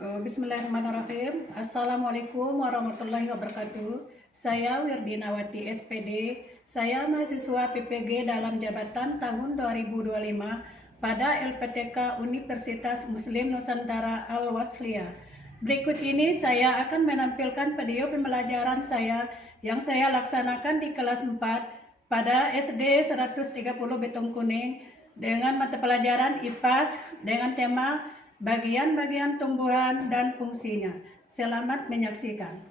Bismillahirrahmanirrahim. Assalamualaikum warahmatullahi wabarakatuh. Saya Wirdinawati SPD. Saya mahasiswa PPG dalam jabatan tahun 2025 pada LPTK Universitas Muslim Nusantara Al-Wasliyah. Berikut ini saya akan menampilkan video pembelajaran saya yang saya laksanakan di kelas 4 pada SD 130 Betong Kuning dengan mata pelajaran IPAS dengan tema bagian-bagian tumbuhan dan fungsinya. Selamat menyaksikan.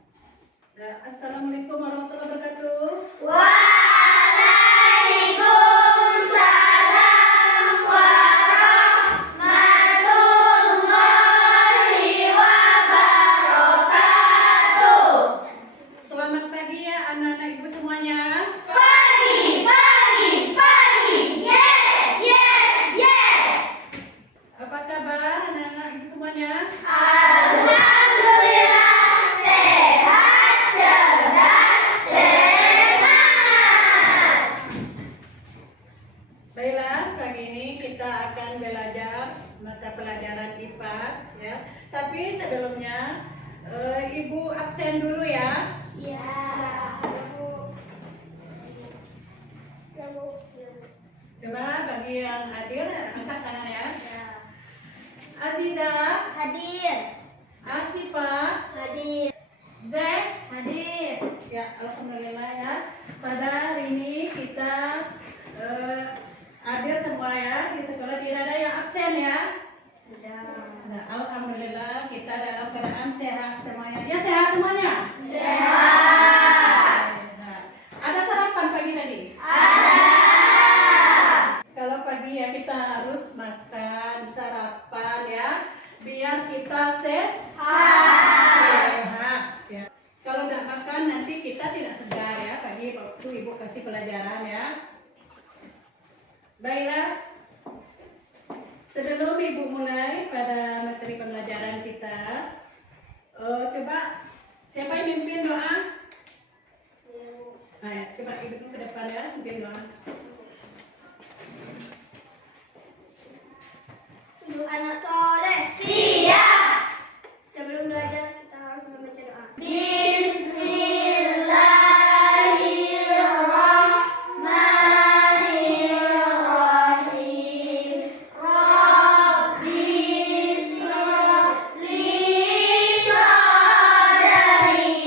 Assalamualaikum warahmatullahi wabarakatuh. Waalaikumsalam warahmatullahi wabarakatuh. Selamat pagi ya anak-anak ibu semuanya. Pagi. Yes. Apa kabar anak-anak ibu semuanya? Alhamdulillah sehat, cerdas, semangat. Baiklah, pagi ini kita akan belajar mata pelajaran IPAS ya. Tapi sebelumnya ibu absen dulu ya. Ya. Coba bagi yang hadir angkat tangan ya. Aziza, Hadir. Asifa, Hadir. Zack. Hadir. Ya, alhamdulillah ya. Pada hari ini kita hadir semua ya di sekolah, tidak ada yang absen ya. Nah, alhamdulillah kita dalam keadaan sehat semuanya. Ya, sehat semuanya. Sehat. Nah, ada sarapan pagi tadi? Ada. Kalau pagi ya kita harus makan sarapan ya, biar kita sehat ya. Kalau nggak makan nanti kita tidak segar ya pagi waktu ibu kasih pelajaran ya. Baiklah, sebelum ibu mulai pada materi pembelajaran kita, coba siapa yang mimpin doa? Ayo, coba ibu ke depan ya, mimpin doa. Untuk anak soleh. Siap. Sebelum belajar kita harus membaca doa. Bismillahirrahmanirrahim. Rabbi shrahli sadri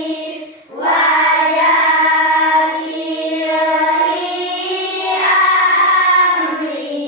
wa yassir li amri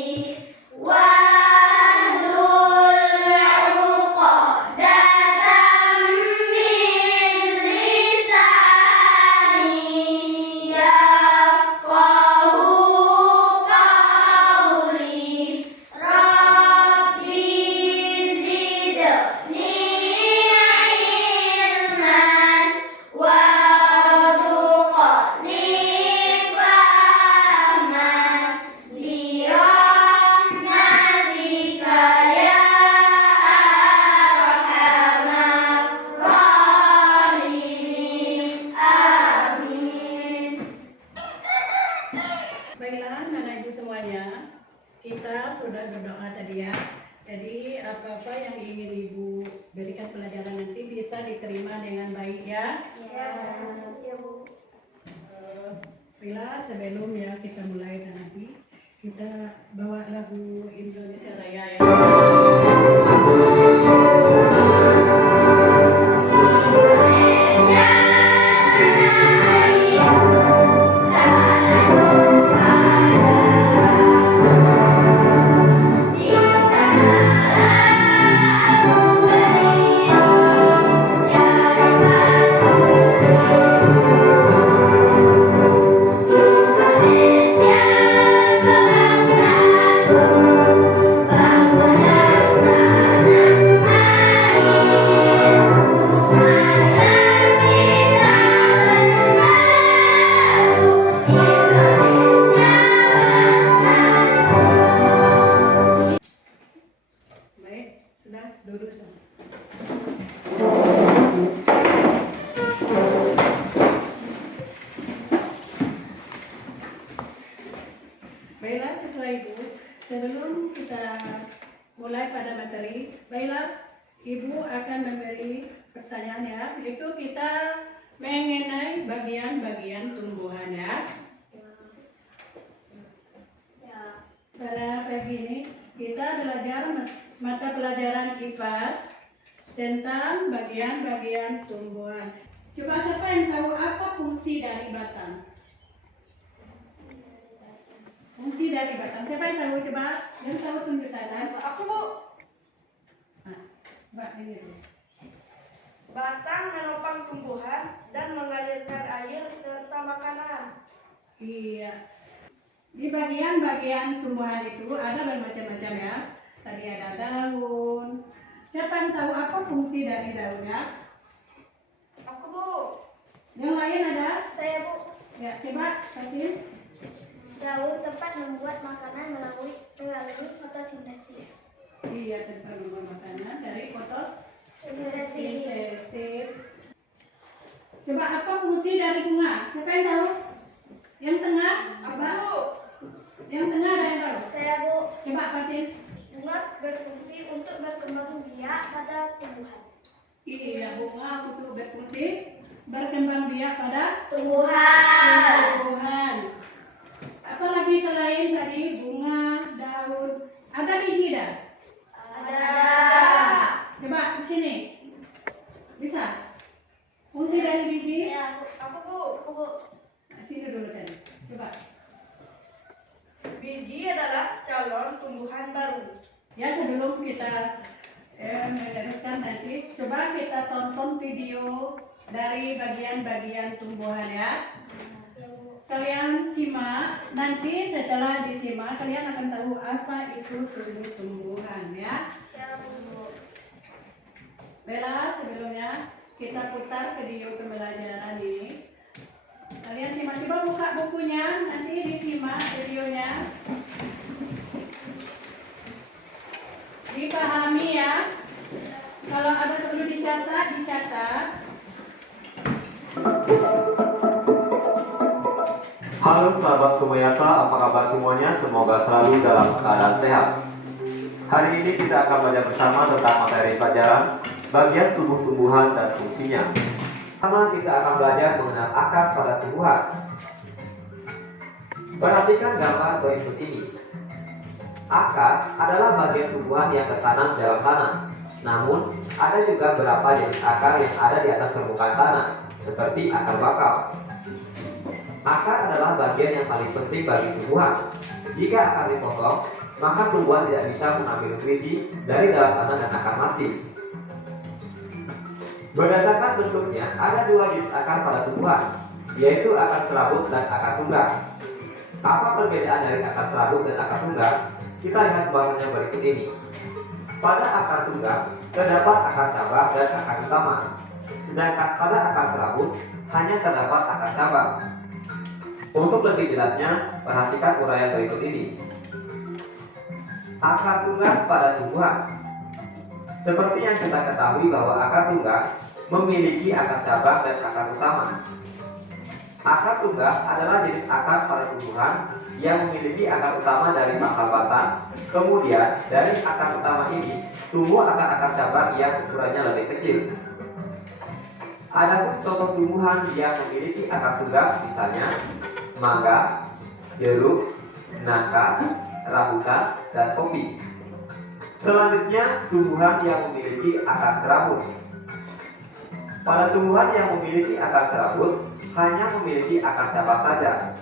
Baiklah, anak ibu semuanya, kita sudah berdoa tadi ya. Jadi apa-apa yang ingin ibu berikan pelajaran nanti bisa diterima dengan baik ya. Bila sebelum ya kita mulai nanti kita bawa lagu Indonesia Raya ya. Baik, sudah duduk semua. Baiklah siswa ibu, sebelum kita mulai pada materi, baiklah Ibu akan memberi pertanyaan ya. Itu kita mengenai bagian-bagian tumbuhan ya. Pada pagi ini kita belajar mata pelajaran IPAS tentang bagian-bagian tumbuhan. Coba siapa yang tahu apa fungsi dari batang? Fungsi dari batang. Siapa yang tahu? Coba yang tahu tunjuk tangan. Aku, Bu. Mbak ini dulu. Batang menopang tumbuhan dan mengalirkan air serta makanan. Iya. Di bagian-bagian tumbuhan itu ada bermacam-macam ya. Tadi ada daun. Siapa yang tahu apa fungsi dari daunnya? Aku, Bu. Yang lain ada? Saya, Bu. Ya, coba Fatin. Daun tempat membuat makanan melalui fotosintesis. Iya, tempat membuat makanan dari Sintesis. fotosintesis. Coba apa fungsi dari bunga? Siapa yang tahu? Yang tengah? Coba. Aku. Yang tengah ada yang tahu? Saya, Bu. Coba Fatin. Bunga berfungsi untuk berkembang biak pada tumbuhan. Iya, bunga untuk berfungsi berkembang biak pada Tumbuhan. tumbuhan. Apalagi selain tadi bunga, daun, ada biji dah? Ada. Coba di sini. Bisa? Fungsi dari biji? Ya, aku, Bu. Aku, Bu. Nah, sini dulu tadi. Coba. Biji adalah calon tumbuhan baru. Ya, sebelum kita meneruskan nanti, coba kita tonton video dari bagian-bagian tumbuhan ya. Kalian simak, nanti setelah disimak kalian akan tahu apa itu tumbuh-tumbuhan ya. Ya, Bu. Bella, sebelumnya kita putar video pembelajaran ini. Kalian simak, coba buka bukunya, nanti disimak videonya. Dipahami ya. Kalau ada perlu dicatat, dicatat. Halo sahabat Sumayasa, apa kabar semuanya? Semoga selalu dalam keadaan sehat. Hari ini kita akan belajar bersama tentang materi pelajaran bagian tumbuh-tumbuhan dan fungsinya. Pertama, kita akan belajar mengenal akar pada tumbuhan. Perhatikan gambar berikut ini. Akar adalah bagian tumbuhan yang tertanam dalam tanah. Namun, ada juga beberapa jenis akar yang ada di atas permukaan tanah, seperti akar bakal. Akar adalah bagian yang paling penting bagi tumbuhan. Jika akar dipotong, maka tumbuhan tidak bisa mengambil nutrisi dari dalam tanah dan akan mati. Berdasarkan bentuknya, ada dua jenis akar pada tumbuhan, yaitu akar serabut dan akar tunggang. Apa perbedaan dari akar serabut dan akar tunggang? Kita lihat bahasanya berikut ini. Pada akar tunggang, terdapat akar cabang dan akar utama. Sedangkan pada akar serabut, hanya terdapat akar cabang. Untuk lebih jelasnya, perhatikan uraian berikut ini. Akar tunggang pada tumbuhan. Seperti yang kita ketahui bahwa akar tunggang memiliki akar cabang dan akar utama. Akar tunggang adalah jenis akar pada tumbuhan yang memiliki akar utama dari pangkal batang. Kemudian dari akar utama ini tumbuh akar-akar cabang yang ukurannya lebih kecil. Adapun contoh tumbuhan yang memiliki akar tunggang misalnya mangga, jeruk, nangka, rambutan, dan kopi. Selanjutnya, tumbuhan yang memiliki akar serabut. Pada tumbuhan yang memiliki akar serabut, hanya memiliki akar cabang saja.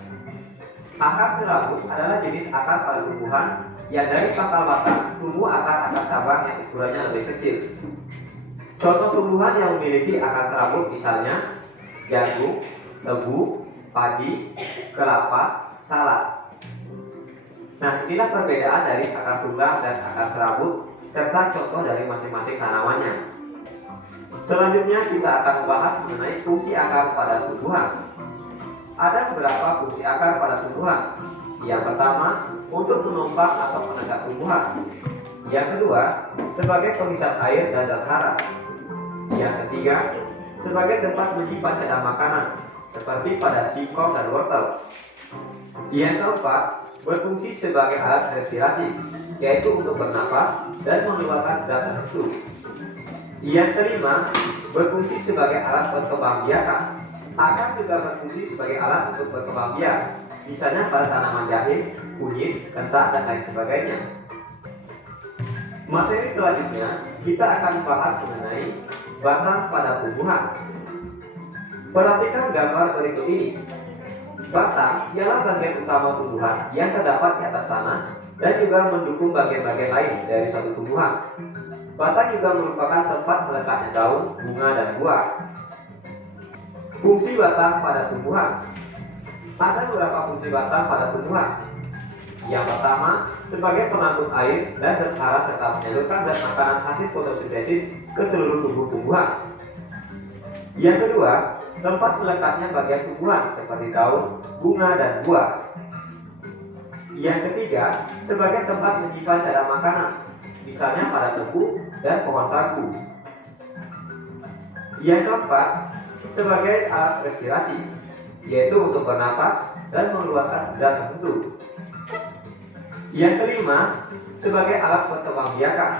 Akar serabut adalah jenis akar pada tumbuhan yang dari pangkal batang tumbuh akar-akar cabang yang ukurannya lebih kecil. Contoh tumbuhan yang memiliki akar serabut misalnya jagung, tebu, padi, kelapa, salak. Nah, inilah perbedaan dari akar tunggang dan akar serabut serta contoh dari masing-masing tanamannya. Selanjutnya kita akan membahas mengenai fungsi akar pada tumbuhan. Ada beberapa fungsi akar pada tumbuhan. Yang pertama, untuk menopang atau menegak tumbuhan. Yang kedua, sebagai penghisap air dan zat hara. Yang ketiga, sebagai tempat menyimpan cadangan makanan, seperti pada singkong dan wortel. Yang keempat, berfungsi sebagai alat respirasi, yaitu untuk bernapas dan mengeluarkan zat tertentu. Yang kelima, berfungsi sebagai alat perkembangbiakan. Akar juga berfungsi sebagai alat untuk berkembang biak, misalnya pada tanaman jahe, kunyit, kentang, dan lain sebagainya. Materi selanjutnya, kita akan membahas mengenai batang pada tumbuhan. Perhatikan gambar berikut ini. Batang ialah bagian utama tumbuhan yang terdapat di atas tanah dan juga mendukung bagian-bagian lain dari suatu tumbuhan. Batang juga merupakan tempat melekatnya daun, bunga, dan buah. Fungsi batang pada tumbuhan. Ada beberapa fungsi batang pada tumbuhan. Yang pertama, sebagai pengangkut air dan zat hara serta menyalurkan zat makanan hasil fotosintesis ke seluruh tubuh tumbuhan. Yang kedua, tempat melekatnya bagian tumbuhan seperti daun, bunga, dan buah. Yang ketiga, sebagai tempat menyimpan cadangan makanan, misalnya pada tebu dan pohon sagu. Yang keempat, sebagai alat respirasi, yaitu untuk bernapas dan mengeluarkan zat tertentu. Yang kelima, sebagai alat perkembangbiakan.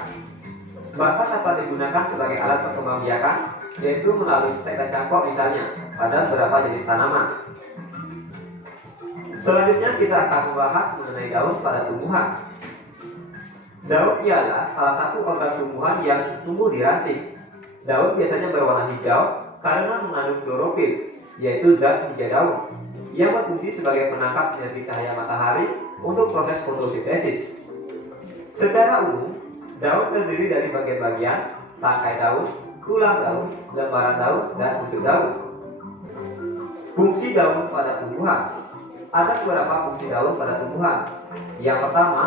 Batang dapat digunakan sebagai alat perkembangbiakan, yaitu melalui stek dan cangkok misalnya pada beberapa jenis tanaman. Selanjutnya kita akan membahas mengenai daun pada tumbuhan. Daun ialah salah satu organ tumbuhan yang tumbuh di ranting. Daun biasanya berwarna hijau karena mengandung klorofil, yaitu zat hijau daun, yang berfungsi sebagai penangkap energi cahaya matahari untuk proses fotosintesis. Secara umum, daun terdiri dari bagian-bagian tangkai daun, tulang daun, lembaran daun, dan pucuk daun. Fungsi daun pada tumbuhan. Ada beberapa fungsi daun pada tumbuhan. Yang pertama,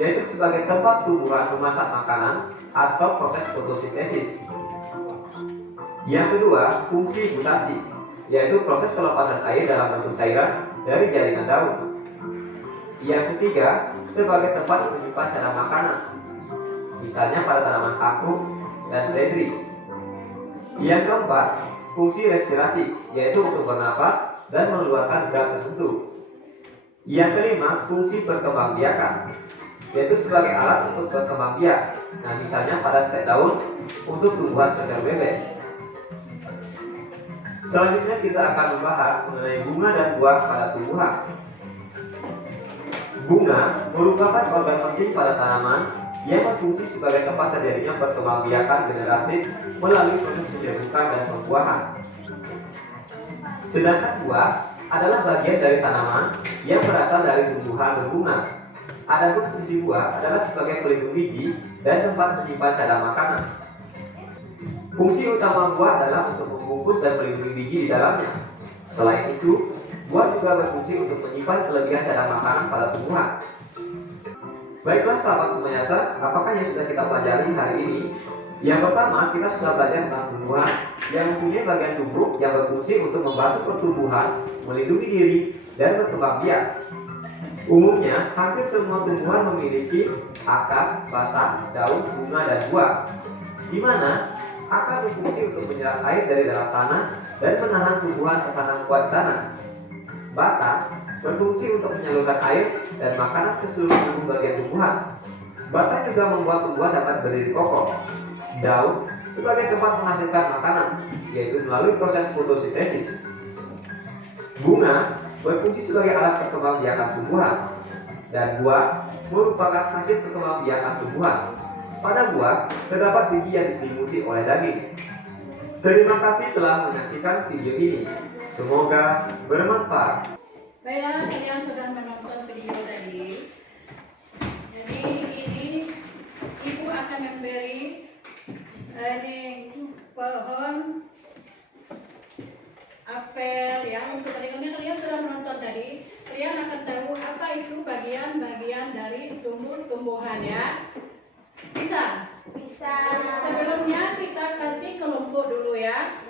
yaitu sebagai tempat tumbuhan memasak makanan atau proses fotosintesis. Yang kedua, fungsi gutasi, yaitu proses pelepasan air dalam bentuk cairan dari jaringan daun. Yang ketiga, sebagai tempat menyimpan cadangan makanan, misalnya pada tanaman kangkung dan seledri. Yang keempat, fungsi respirasi, yaitu untuk bernapas dan mengeluarkan zat tertentu. Yang kelima, fungsi perkembangbiakan, yaitu sebagai alat untuk berkembang biak. Nah, misalnya pada stek daun untuk tumbuhan kejar bebek. Selanjutnya kita akan membahas mengenai bunga dan buah pada tumbuhan. Bunga merupakan organ penting pada tanaman yang berfungsi sebagai tempat terjadinya perkembangbiakan generatif melalui proses penyerukan dan pembuahan. Sedangkan buah adalah bagian dari tanaman yang berasal dari tumbuhan berbunga. Adapun fungsi buah adalah sebagai pelindung biji dan tempat menyimpan cadangan makanan. Fungsi utama buah adalah untuk membungkus dan melindungi biji di dalamnya. Selain itu, buah juga berfungsi untuk menyimpan kelebihan cadangan makanan pada tumbuhan. Baiklah sahabat Sumayasa, apakah yang sudah kita pelajari hari ini? Yang pertama, kita sudah belajar tentang tumbuhan yang mempunyai bagian tubuh yang berfungsi untuk membantu pertumbuhan, melindungi diri, dan berkembang biak. Umumnya, hampir semua tumbuhan memiliki akar, batang, daun, bunga, dan buah, di mana akar berfungsi untuk menyerap air dari dalam tanah dan menahan tumbuhan tertanam kuat di tanah. Batang berfungsi untuk menyalurkan air dan makanan ke seluruh tubuh bagian tumbuhan. Batang juga membuat tumbuhan dapat berdiri kokoh. Daun sebagai tempat menghasilkan makanan, yaitu melalui proses fotosintesis. Bunga berfungsi sebagai alat perkembangbiakan tumbuhan, dan buah merupakan hasil perkembangbiakan tumbuhan. Pada buah terdapat biji yang diselimuti oleh daging. Terima kasih telah menyaksikan video ini. Semoga bermanfaat. Baiklah, kalian sudah menonton video tadi. Jadi ini ibu akan memberi ini pohon apel ya. Untuk kalian sudah menonton tadi, kalian akan tahu apa itu bagian-bagian dari tumbuh-tumbuhan ya. Bisa? Bisa. Sebelumnya kita kasih kelompok dulu ya.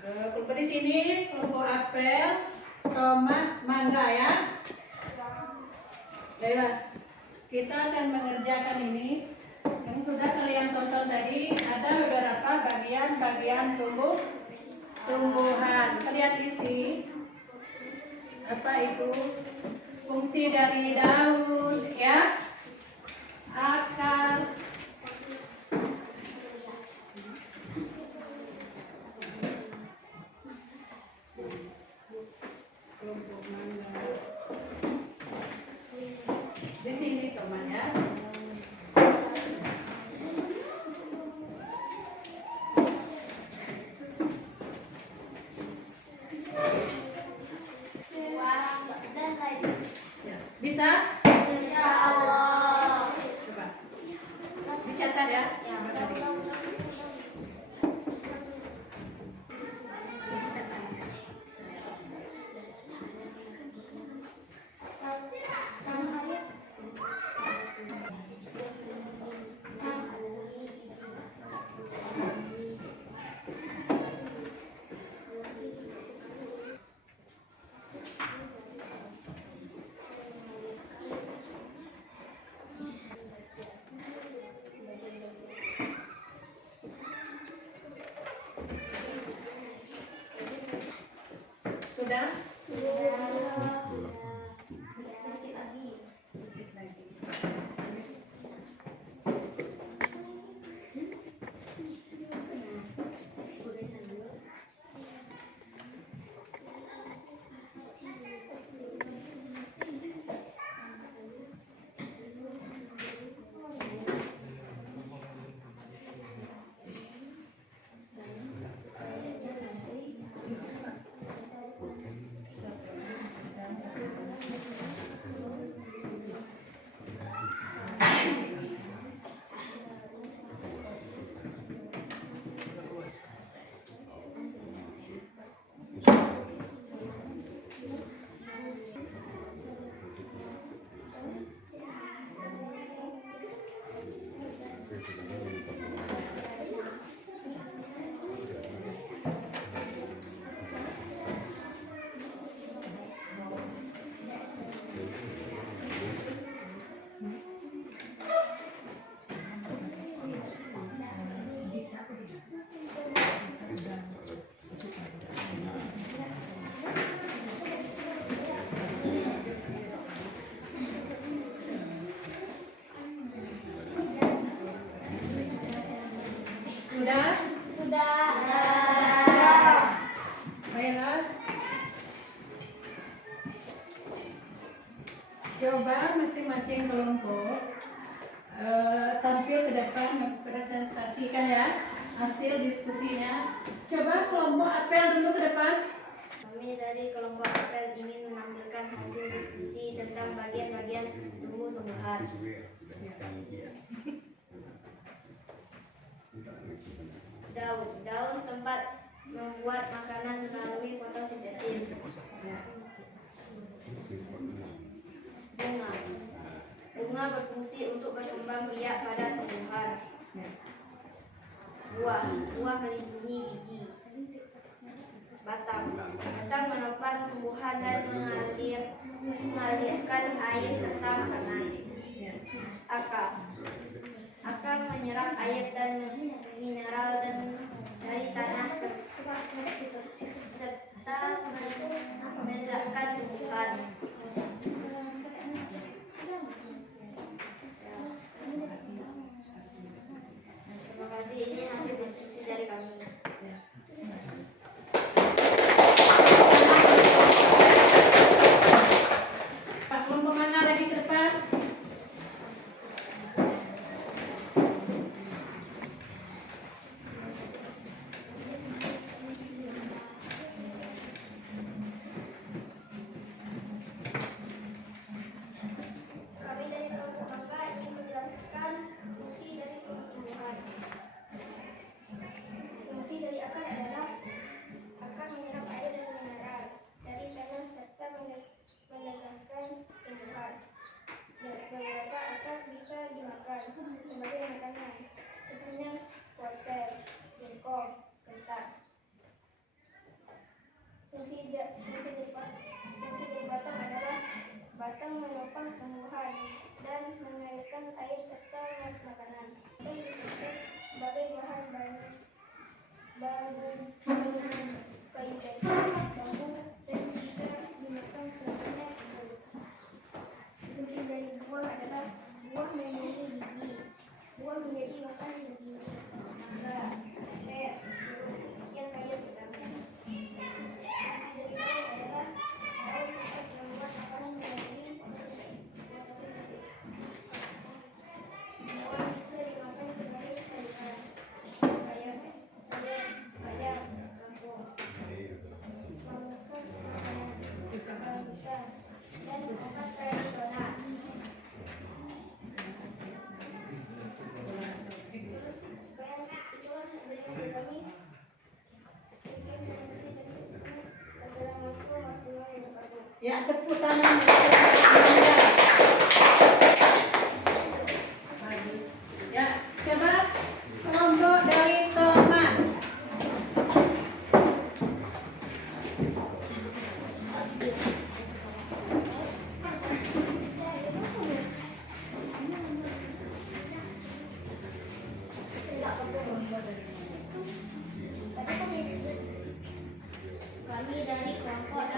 Kelompok di sini kelompok apel, tomat, mangga ya. Baiklah, kita akan mengerjakan ini. Yang sudah kalian tonton tadi ada beberapa bagian-bagian tumbuhan. Kalian isi apa itu fungsi dari daun ya, akar, Sudah? Sedikit lagi. Sedikit lagi. Sudah? Sudah. Baiklah. Coba masing-masing kelompok tampil ke depan mempresentasikan ya hasil diskusinya. Coba kelompok apel dulu ke depan. Kami dari kelompok apel ingin menampilkan hasil diskusi tentang bagian-bagian tumbuh-tumbuhan. Daun tempat membuat makanan melalui fotosintesis. Bunga berfungsi untuk berkembang biak pada tumbuhan. Buah melindungi biji. Batang menopang tumbuhan dan mengalirkan air serta makanan. Akar menyerap air dan mineral dari tanah serta menegakkan tumbuhan. Terima kasih, ini hasil diskusi dari kami. Kelompok mana lagi ke depan? Kami dari kelompok mangga ingin menjelaskan fungsi dari tumbuhan. Fungsi dari akar adalah akar menyerap air dan mineral dari tanah serta menegakkan tumbuhan. Beberapa akar bisa dimakan sebagai makanan, contohnya wortel, singkong, kentang. Fungsi dari batang adalah batang menopang tumbuhan dan mengalirkan air serta makanan. Batang digunakan sebagai bahan bangunan kayu jati, bambu, dan bisa dimakan contohnya bulu. Fungsi dari buah adalah buah melindungi biji. Buah menjadi makan biji. Mangga, pir, yang kaya vitamin. Dari daun adalah daun tempat membuat makanan melalui fotosintesis. Buah bisa dimakan sebagai sayuran. Bayam, kangkung, mangga, besar, dan obat tradisional. Itulah dari kami. Assalamualaikum warahmatullahi wabarakatuh. Ya, tepuk tangan. Bagus. Ya, coba kelompok dari tomat. Kami dari kelompok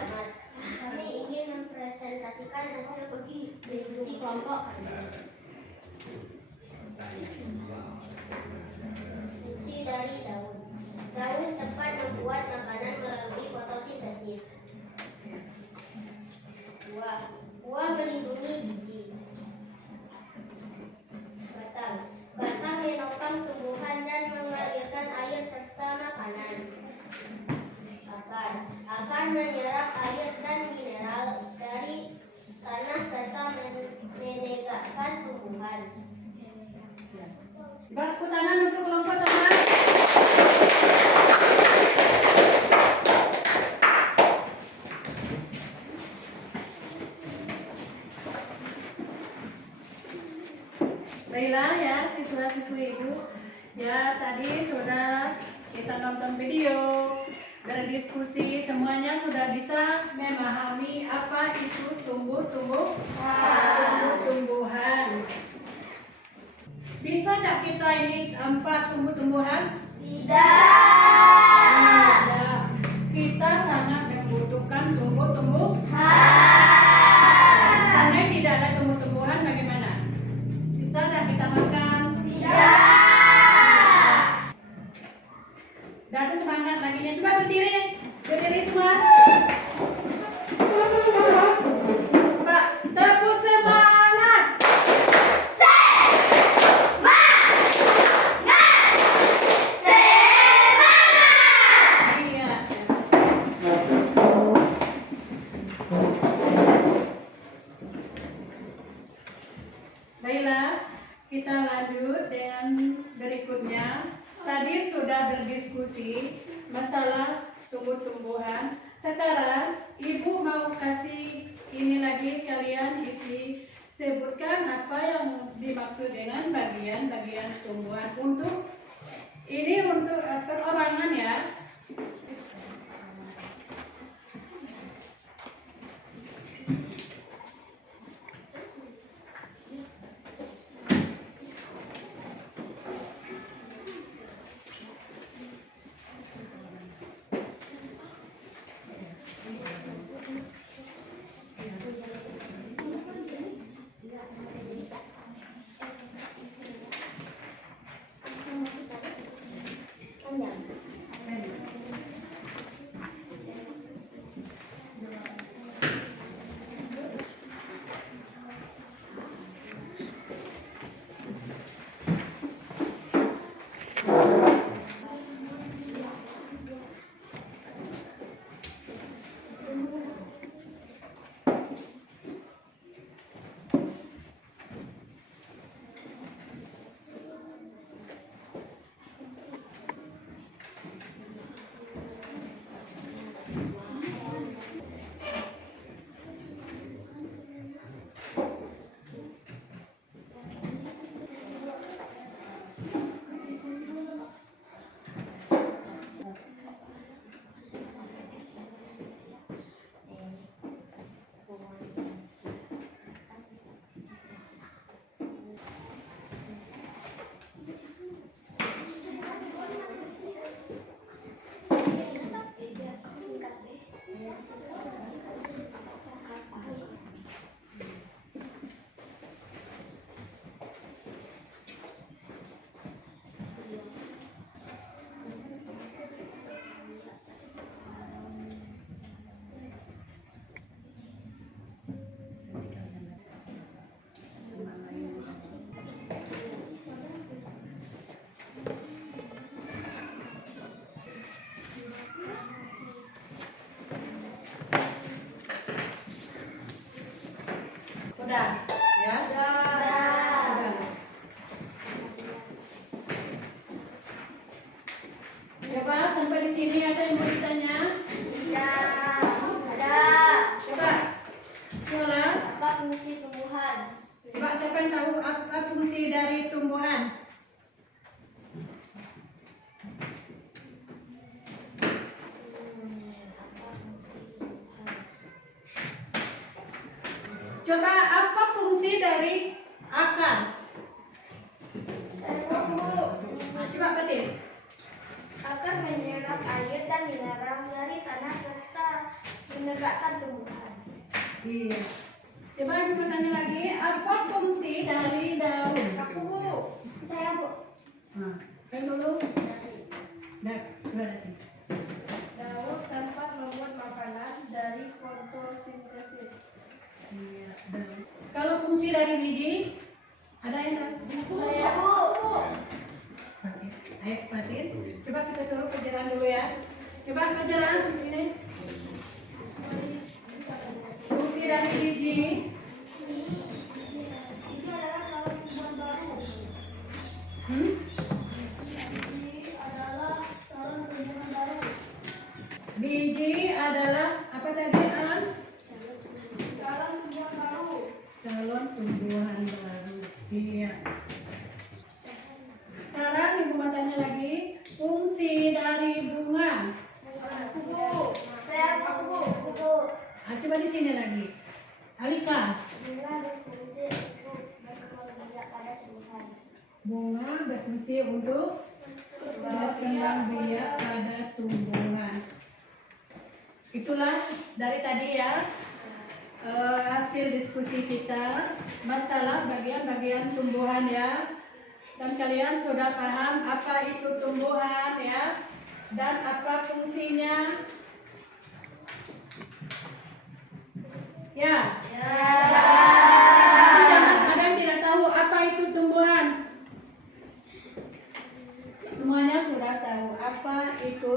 Tepuk tangan untuk kelompok teman. Baiklah ya siswa-siswi ibu. Ya tadi sudah kita nonton video, berdiskusi, semuanya sudah bisa memahami apa itu tumbuh-tumbuhan. Bisa tidak kita ini 4 tumbuh-tumbuhan? Tidak. Kita sangat membutuhkan tumbuh-tumbuhan. Seandainya tidak ada tumbuh-tumbuhan bagaimana? Bisa tidak kita makan? Tidak ada semangat lagi. Coba berdiri semua. Pak, tepuk semangat. Iya. Baiklah, kita lanjut dengan berikutnya. Tadi sudah berdiskusi masalah tumbuh-tumbuhan. Sekarang ibu mau kasih ini lagi, kalian isi, sebutkan apa yang dimaksud dengan bagian-bagian tumbuhan. Untuk ini untuk perorangan ya. Sudah, ya? Sudah. Coba sampai di sini ada yang mau ditanya? Coba. Coba. Apa fungsi tumbuhan? Coba siapa yang tahu apa fungsi dari tumbuhan? Coba apa fungsi dari akar? Nah, coba Fatin. Akar menyerap air dan mineral dari tanah serta menegakkan tumbuhan. Iya. Coba ibu tanya lagi, apa fungsi dari daun? Aku Bu. Saya Bu. Nah, yang dulu. Dah, berarti. Daun tempat membuat makanan dari fotosintesis. Iya, daun. Kalau fungsi dari biji, ada yang tahu? Saya Bu. Fatin. Ayo, Fatin. Coba kita suruh pelajaran dulu ya. Coba pelajaran di sini. Fungsi dari biji. Ini adalah kalau tumbuhan baru. Hmm? dari tadi ya hasil diskusi kita masalah bagian-bagian tumbuhan ya. Dan kalian sudah paham apa itu tumbuhan ya dan apa fungsinya? Ya. Jangan ada yang tidak tahu apa itu tumbuhan. Semuanya sudah tahu apa itu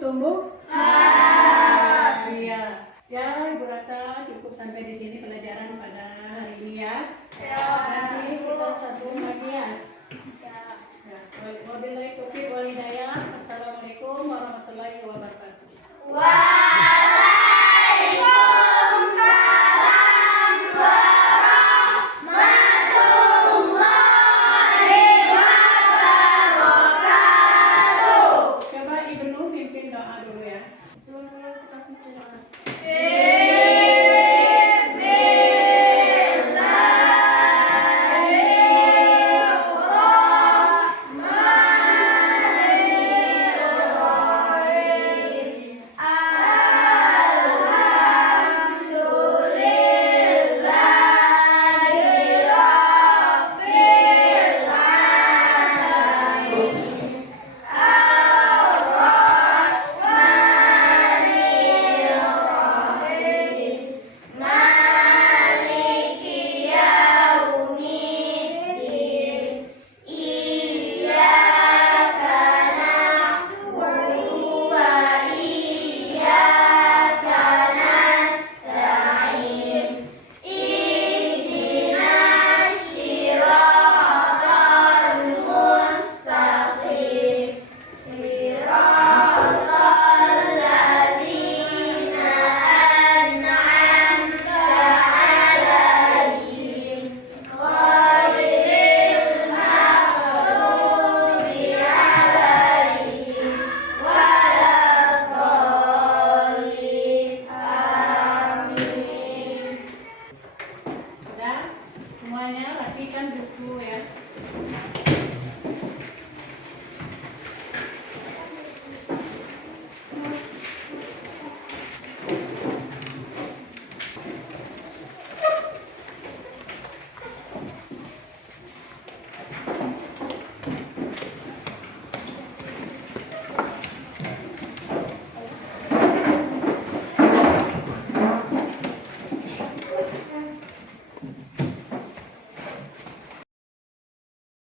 tumbuhan. Iya. Ya, Ibu rasa cukup sampai di sini pelajaran pada hari ini ya.